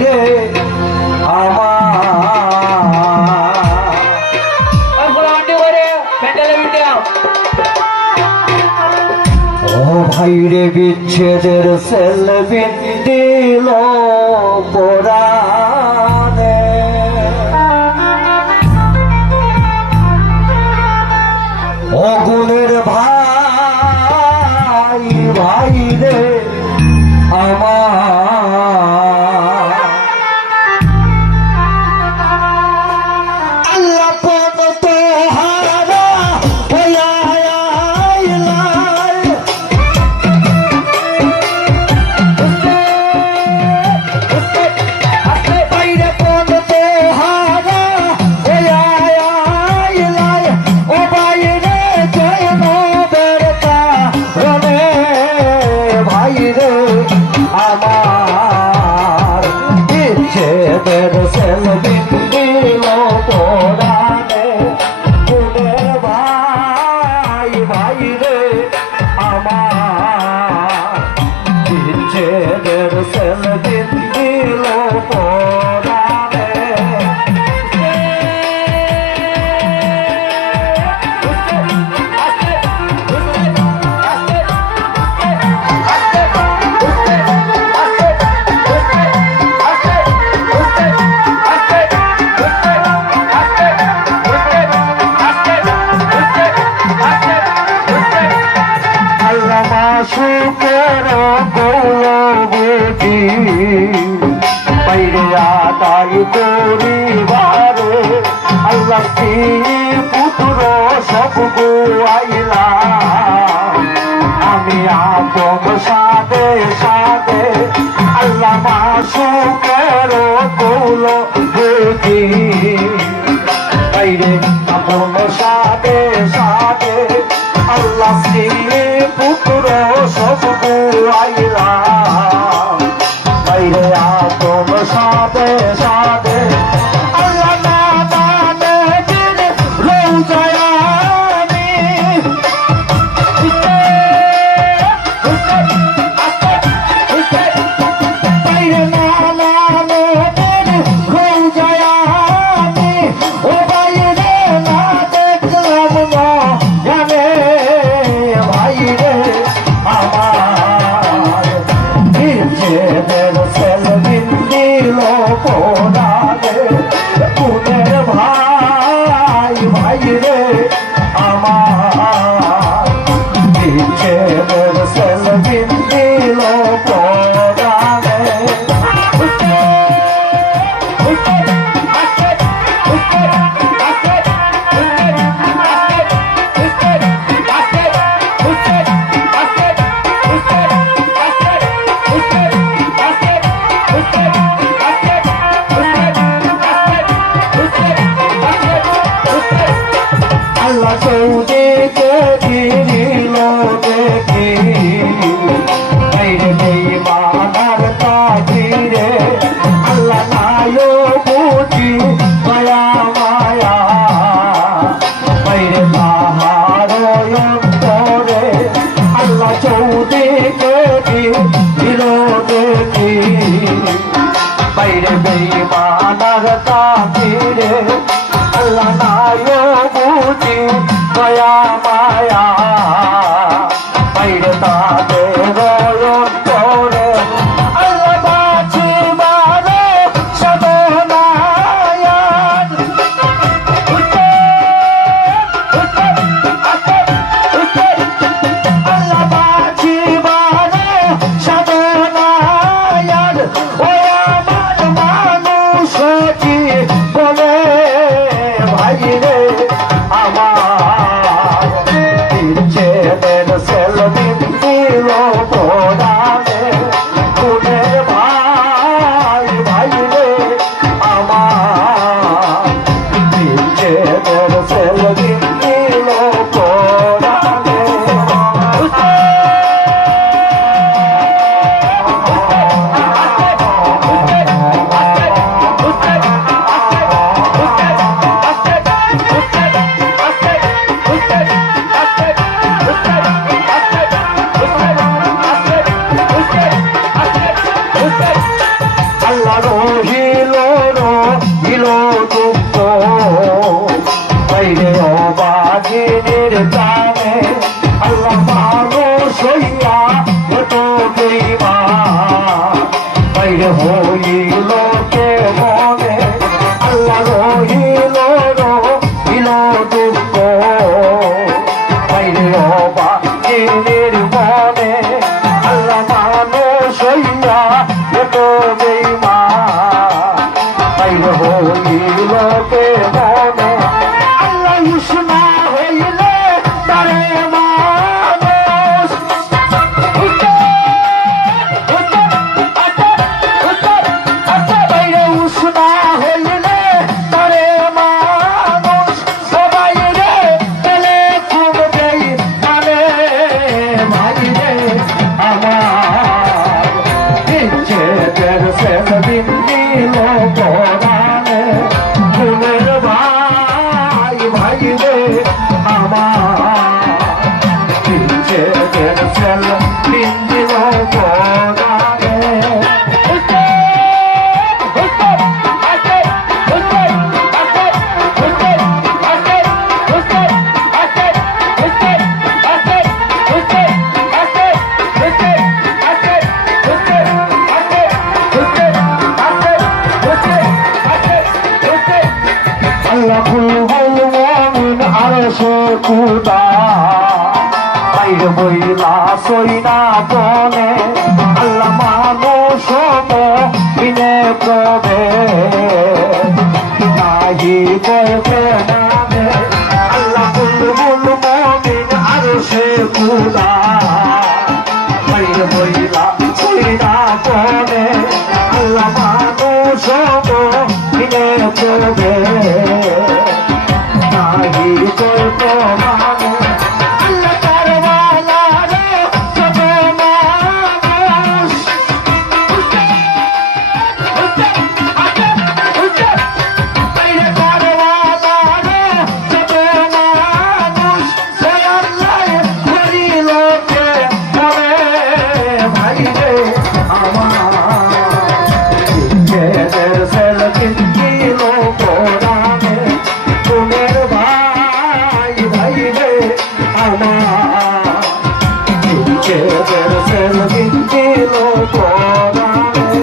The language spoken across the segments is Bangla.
রে ও ভাই রে বিচ্ছেদের সেলবিন দিল পোড়ানে অগুনের ভাই ভাই রে আমার আল্লাহ পদ তো হারা হইয়া আমার বিচ্ছেদের সেলবিন দিল পোড়ানে গুণের ভাই ভাই রে আমার বিচ্ছেদের সেলবিন দিল পোড়ানে সুখের গৌরবী বাইরে আদায় করিবারে আল্লাহ কি পুত্র সব গুয়াইলা আমি আপন সাদে সাদে আল্লাহ সুখের গৌরবী বাইরে আপন সাদে সাদে আল্লাহ কি পুত্র সব গুয়াইলা বাইরে আপন সাদে সাদে আল্লাহ না দানে দিন রোজায়ানি বাইরে না দানে দিন রোজায়ানি ও বাইরে না দেখলাম না জানে ভাইরে আমার বিচ্ছেদের সেলবিন দিল পোড়ানে গুণের ভাই ভাইরে আমার বিচ্ছেদের সেলবিন দিল পোড়ানে আল্লাহ চৌদিকে দিল দেখি বাইরে বেঈমানার কাফিরে আল্লাহ নায়ো বুঝি মায়া মায়া বাইরে তাহার অন্তরে আল্লাহ চৌদিকে দিল দেখি বাইরে বেঈমানার কাফিরে আল্লাহ নায়ো বুঝি মায়া মায়া বাইরে তাদের অন্তরে আল্লাহ বাঁচি মানে সদনায়ান আল্লাহ বাঁচি মানে সদনায়ান ওই আমার মানুষ কি বলে ভাইরে আমার বিচ্ছেদের সেলবিন দিল পোড়ানে গুণের ভাই ভাইরে আমার বিচ্ছেদের সেলবিন দিল পোড়ানে আল্লাহ রহিল কে মনে আল্লাহ রহিল রহিল দুঃখ বাইরে অবা জিনের মনে আল্লাহ মানুষ হইয়া এত বেঈমান বাইরে হইল কে মনে আল্লাহ উষ্ণা হইলে তারে মানুষ বাইরে উষ্ণা হইলে তারে মানুষ বাইরে পেলে খুব দেই মানে ভাইরে আমার ইচ্ছে দিন দিল পরাণে ফুলের ভাই ভাইরে আমার ইচ্ছে দিন দিল পরাণে আল্লাহ ফুল মমিন আরশে খুদা বাইরে বইলা সইনা বনে আল্লাহ মানুষ বিনে প্রবে নাহি বলতে মানে আল্লাহ ফুল মমিন আরশে খুদা বাইরে বইলা সইনা বনে আল্লাহ মানুষ বিনে প্রবে নাহি বলতে মানে আল্লাহ কারবালা রে যত মানুষ বাইরে কারবালা রে যত মানুষ সে আল্লাহ করিল কে মনে ভাইরে আমার ইচ্ছেদের সেলকিন দিল কোরআনে তোমার ভাই ভাইরে আমার ইচ্ছেদের সেলকিন দিল কোরআনে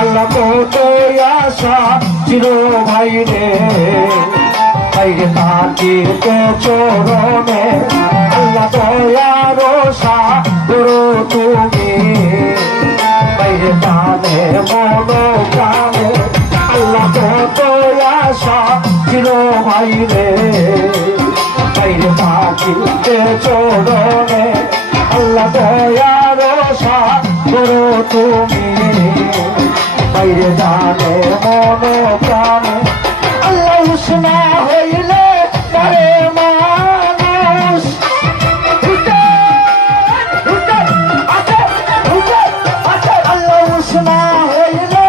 আল্লাহ কত আশা চির ভাইরে ভাইরে তাকিতে চরণে আল্লাহ দয়ার সাগর তুমি বাইরে জানে মন প্রাণে আল্লাহ কত আশা চির ভাইরে বাইরে তাকিতে চরণে আল্লাহ দয়ার সাগর তুমি বাইরে জানে মন প্রাণে আল্লাহ উষ্ণা হইলে তারে মানুষ আল্লাহ উষ্ণা হইলে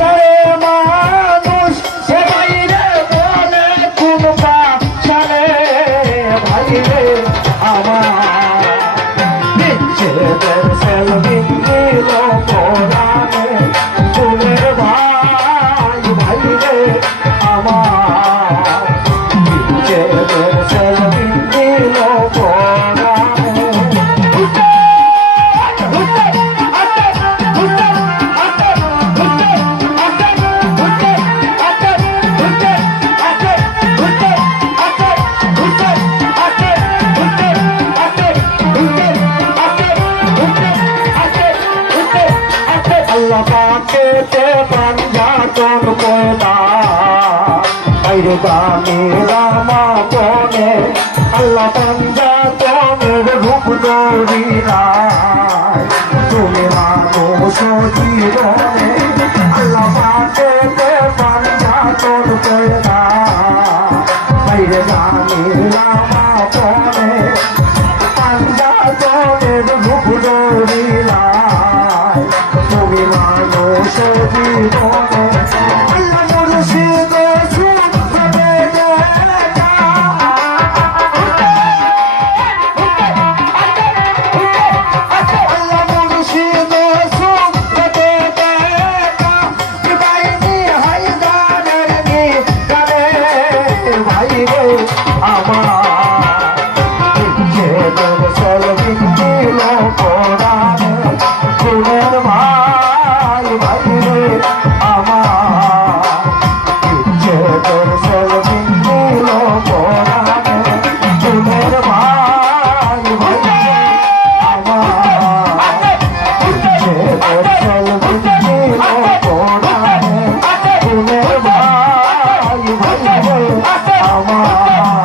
তারে মানুষ সে বাইরে বলে কোন কানে ভাইরে আমার বিচ্ছেদের সেলবিন দিল কোরআনে তোমার ভাই ভাইরে আমার বিচ্ছেদের সেলবিন দিল কোরআনে আল্লাহ পাকেতে পাঞ্জাতন কোনা বাইরে গানে রামা বনে আল্লাহ পাঞ্জাতনের রূপ দরিরা তুমি মানুষ জীবনে আল্লাহ পাকেতে পাঞ্জাতন কোনা বাইরে গানে রামা বনে পাঞ্জাতনের রূপ দরিরা তুমি মানুষ জীবনে আল্লাহ মুর্শিদ সুখে দেখা আমার